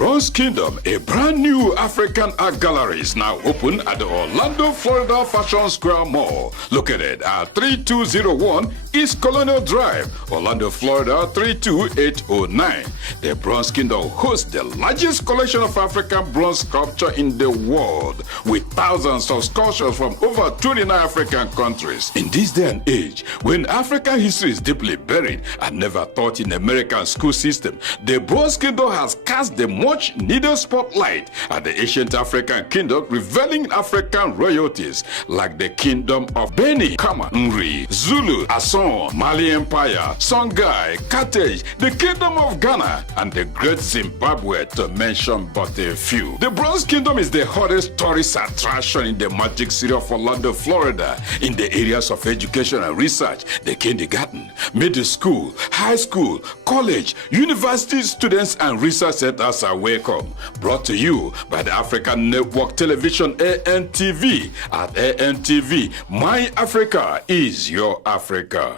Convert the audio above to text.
Bronze Kingdom, a brand new African art gallery, is now open at the Orlando, Florida Fashion Square Mall, located at 3201 East Colonial Drive, Orlando, Florida 32809. The Bronze Kingdom hosts the largest collection of African bronze sculpture in the world, with thousands of sculptures from over 29 African countries. In this day and age, when African history is deeply buried and never taught in the American school system, the Bronze Kingdom has cast the much needed spotlight at the ancient African kingdom, revealing African royalties like the kingdom of Benin, Kama, Nri, Zulu, Ason, Mali Empire, Songhai, Carthage, the kingdom of Ghana, and the great Zimbabwe, to mention but a few. The Bronze Kingdom is the hottest tourist attraction in the magic city of Orlando, Florida. In the areas of education and research, the kindergarten, middle school, high school, college, university students and research centers are welcome. Brought to you by the African Network Television ANTV. At ANTV, my Africa is your Africa.